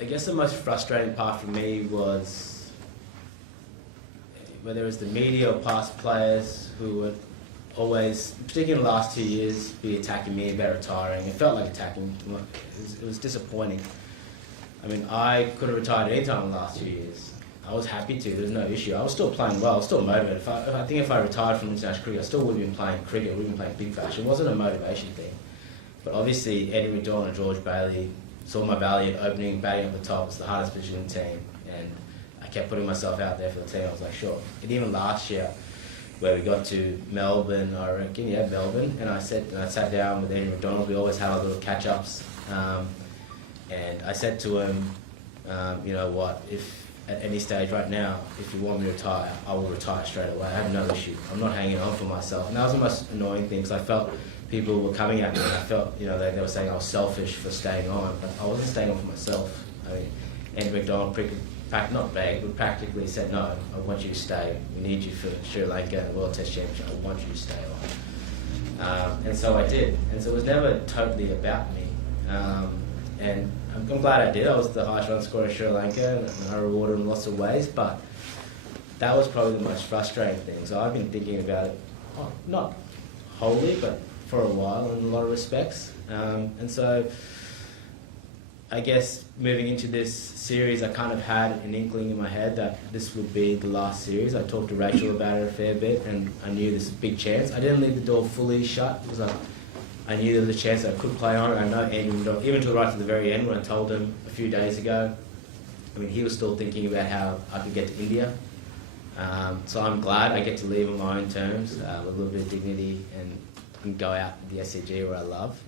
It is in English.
I guess the most frustrating part for me was whether it was the media or past players who would always, particularly in the last 2 years, be attacking me about retiring. It felt like attacking. It was disappointing. I mean, I could have retired any time in the last 2 years. I was happy to, there was no issue. I was still playing well, I was still motivated. I think if I retired from international cricket, I still would have been playing cricket, I would have been playing big fashion. It wasn't a motivation thing. But obviously, Eddie McDonald and George Bailey saw my value at opening, batting at the top. It's the hardest position in the team. And I kept putting myself out there for the team. I was like, sure. And even last year, where we got to Melbourne, I reckon, yeah, Melbourne, and I sat down with Eddie McDonald. We always had our little catch-ups. And I said to him, you know what, if at any stage right now, if you want me to retire, I will retire straight away. I have no issue. I'm not hanging on for myself. And that was the most annoying thing, because I felt people were coming at me, and I felt, you know, they were saying I was selfish for staying on, but I wasn't staying on for myself. I mean, Andy McDonald, not begged, but practically said, no, I want you to stay. We need you for Sri Lanka and the World Test Championship. I want you to stay on. And so I did. And so it was never totally about me. And I'm glad I did. I was the highest run scorer in Sri Lanka, and I rewarded in lots of ways, but that was probably the most frustrating thing. So I've been thinking about it, not wholly, but for a while in a lot of respects. And so I guess moving into this series, I kind of had an inkling in my head that this would be the last series. I talked to Rachel about it a fair bit, and I knew this was a big chance. I didn't leave the door fully shut, because I knew there was a chance that I could play on it. I know Andy, even right to the very end, when I told him a few days ago, I mean, he was still thinking about how I could get to India. So I'm glad I get to leave on my own terms, with a little bit of dignity, and go out the SCG where I love.